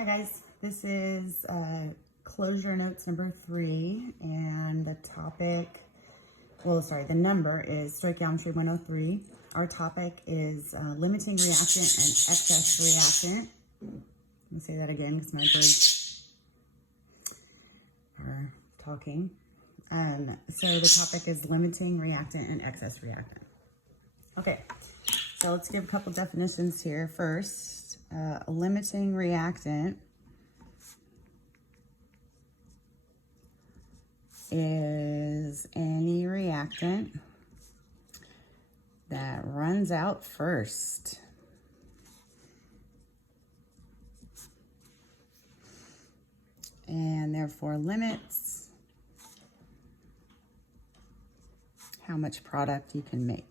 Hi guys, this is closure notes number 3, and the topic, the number is Stoichiometry 103. Our topic is limiting reactant and excess reactant. Let me say that again because my birds are talking. So the topic is limiting reactant and excess reactant. Okay, so let's give a couple definitions here. First, a limiting reactant is any reactant that runs out first. And therefore limits how much product you can make.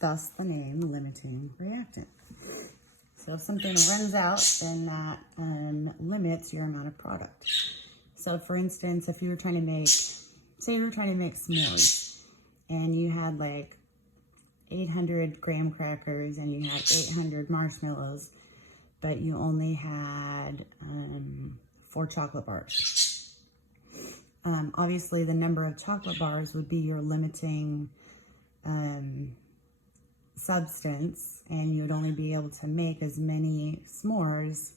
Thus the name limiting reactant. So if something runs out, then that limits your amount of product. So for instance, if you were trying to make, say you were trying to make s'mores, and you had like 800 graham crackers and you had 800 marshmallows, but you only had 4 chocolate bars. Obviously the number of chocolate bars would be your limiting substance, and you would only be able to make as many s'mores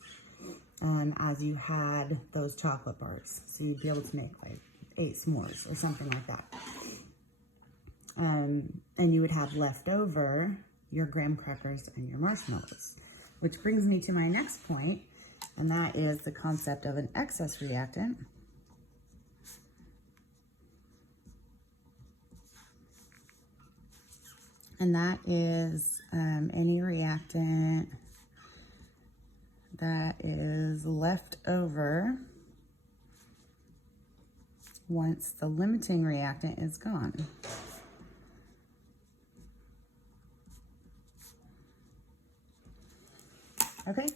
as you had those chocolate bars. So you'd be able to make like 8 s'mores or something like that. And you would have left over your graham crackers and your marshmallows. Which brings me to my next point, and that is the concept of an excess reactant. And that is any reactant that is left over once the limiting reactant is gone. Okay,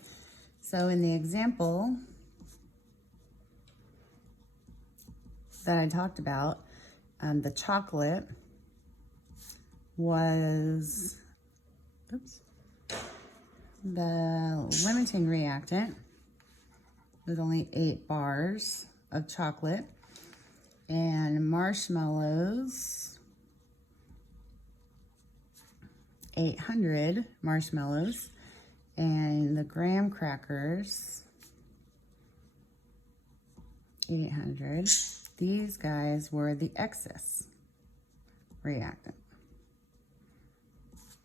so in the example that I talked about, the chocolate was, the limiting reactant was only 8 bars of chocolate, and marshmallows, 800 marshmallows, and the graham crackers, 800. These guys were the excess reactant,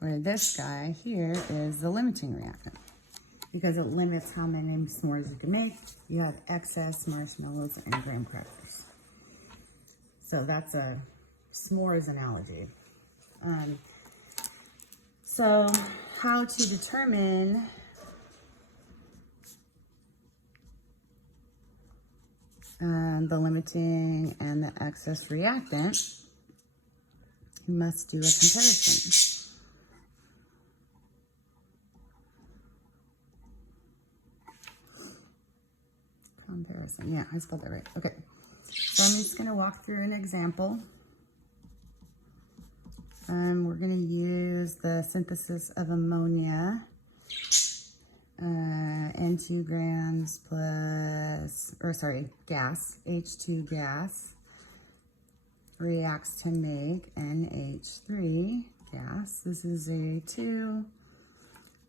where this guy here is the limiting reactant, because it limits how many s'mores you can make. You have excess marshmallows and graham crackers. So that's a s'mores analogy. So how to determine the limiting and the excess reactant, you must do a comparison. Yeah, I spelled that right. Okay, so I'm just going to walk through an example. We're going to use the synthesis of ammonia, N2 grams plus, gas, H2 gas, reacts to make NH3 gas. This is a 2,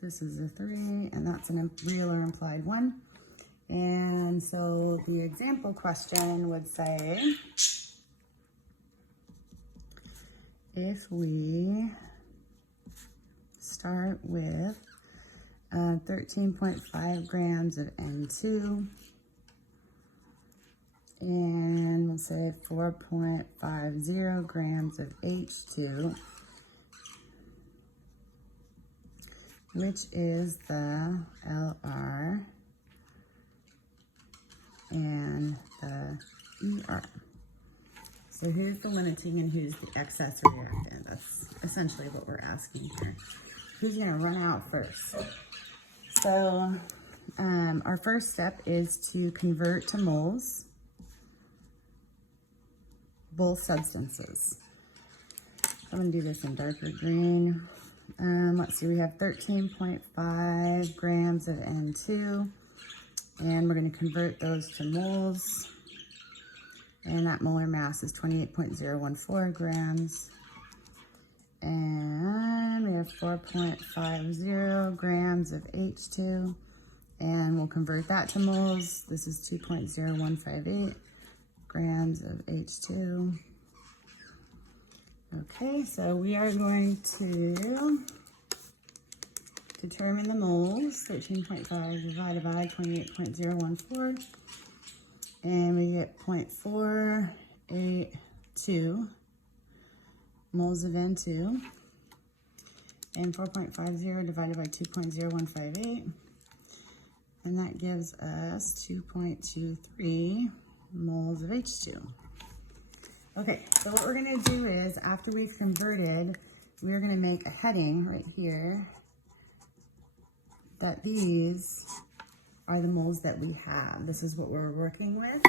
this is a 3, and that's a real or implied 1. And so the example question would say, if we start with 13.5 grams of N2, and we'll say 4.50 grams of H2, which is the LR and the ER. So who's the limiting and who's the excess reactant? That's essentially what we're asking here. Who's gonna run out first? So our first step is to convert to moles. both substances. I'm going to do this in darker green. Let's see, we have 13.5 grams of N2, and we're going to convert those to moles. And that molar mass is 28.014 grams. And we have 4.50 grams of H2. And we'll convert that to moles. This is 2.0158 grams of H2. Okay, so we are going to determine the moles. 13.5 divided by 28.014. And we get 0.482 moles of N2. And 4.50 divided by 2.0158. And that gives us 2.23 moles of H2. Okay, so what we're gonna do is, after we've converted, we're gonna make a heading right here that these are the moles that we have. This is what we're working with.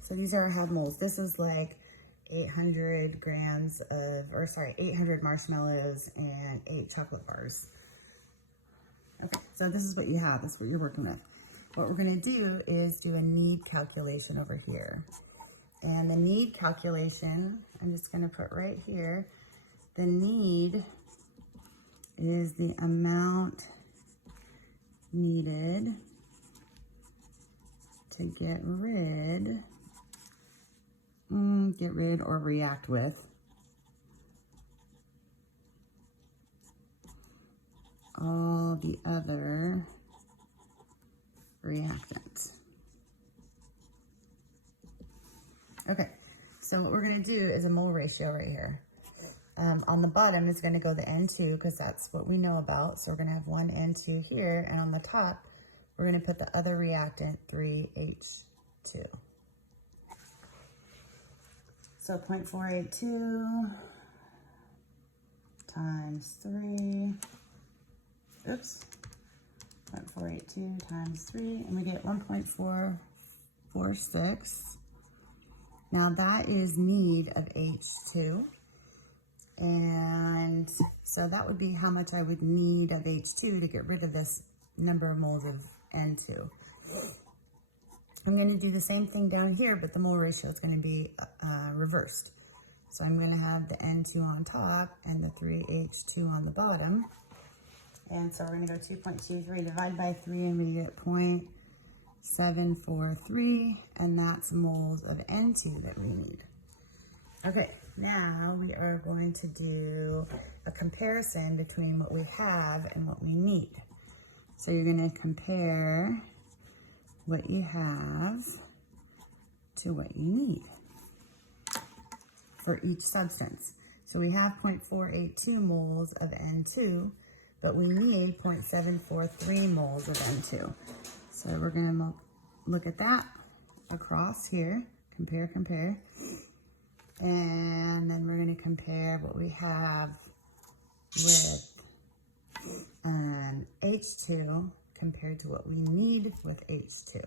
So these are our moles. This is like 800 grams of, 800 marshmallows and 8 chocolate bars. Okay, so this is what you have. This is what you're working with. What we're going to do is do a need calculation over here. And the need calculation, I'm just going to put right here. The need is the amount needed to get rid or react with all the other reactants. Okay, so what we're going to do is a mole ratio right here. On the bottom is going to go the N2 because that's what we know about. So we're going to have one N2 here, and on the top, we're going to put the other reactant, 3H2. So 0.482 times 3, 0.482 times 3, and we get 1.446. Now that is need of H2. And so that would be how much I would need of H2 to get rid of this number of moles of N2. I'm going to do the same thing down here, but the mole ratio is going to be reversed. So I'm going to have the N2 on top and the 3H2 on the bottom. And so we're going to go 2.23 divided by 3, and we get 0.743, and that's moles of N2 that we need. Okay, now we are going to do a comparison between what we have and what we need. So you're going to compare what you have to what you need for each substance. So we have 0.482 moles of N2, but we need 0.743 moles of N2. So we're going to look at that across here, compare. And then we're going to compare what we have with H2 compared to what we need with H2.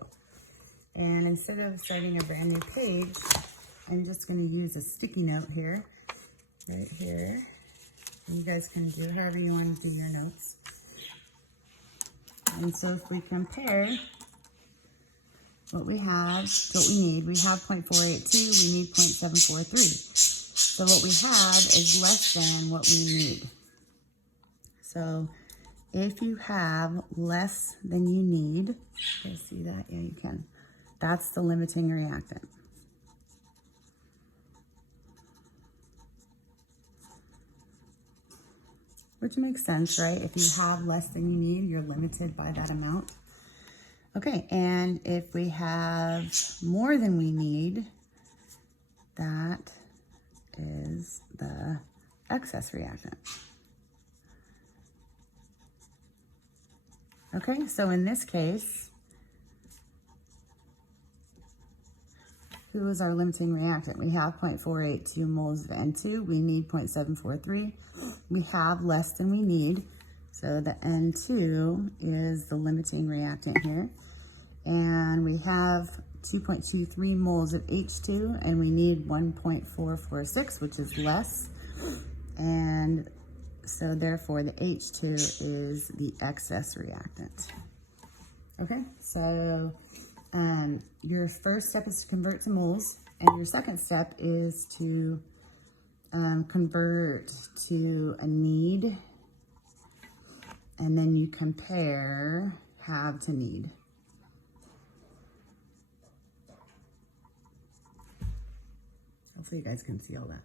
And instead of starting a brand new page, I'm just going to use a sticky note here, right here. You guys can do however you want to do your notes. And so if we compare what we have to what we need, we have 0.482, we need 0.743. So what we have is less than what we need. So if you have less than you need, can you see that? Yeah, you can. That's the limiting reactant. Which makes sense, right? If you have less than you need, you're limited by that amount. Okay, and if we have more than we need, that is the excess reactant. Okay, so in this case, who is our limiting reactant? We have 0.482 moles of N2. We need 0.743. We have less than we need. So the N2 is the limiting reactant here. And we have 2.23 moles of H2, and we need 1.446, which is less. And so therefore the H2 is the excess reactant. Okay, so your first step is to convert to moles, and your second step is to convert to a need, and then you compare have to need. Hopefully you guys can see all that.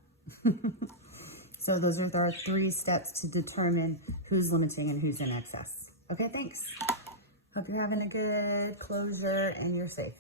So those are our 3 steps to determine who's limiting and who's in excess. Okay, thanks. Hope you're having a good closure and you're safe.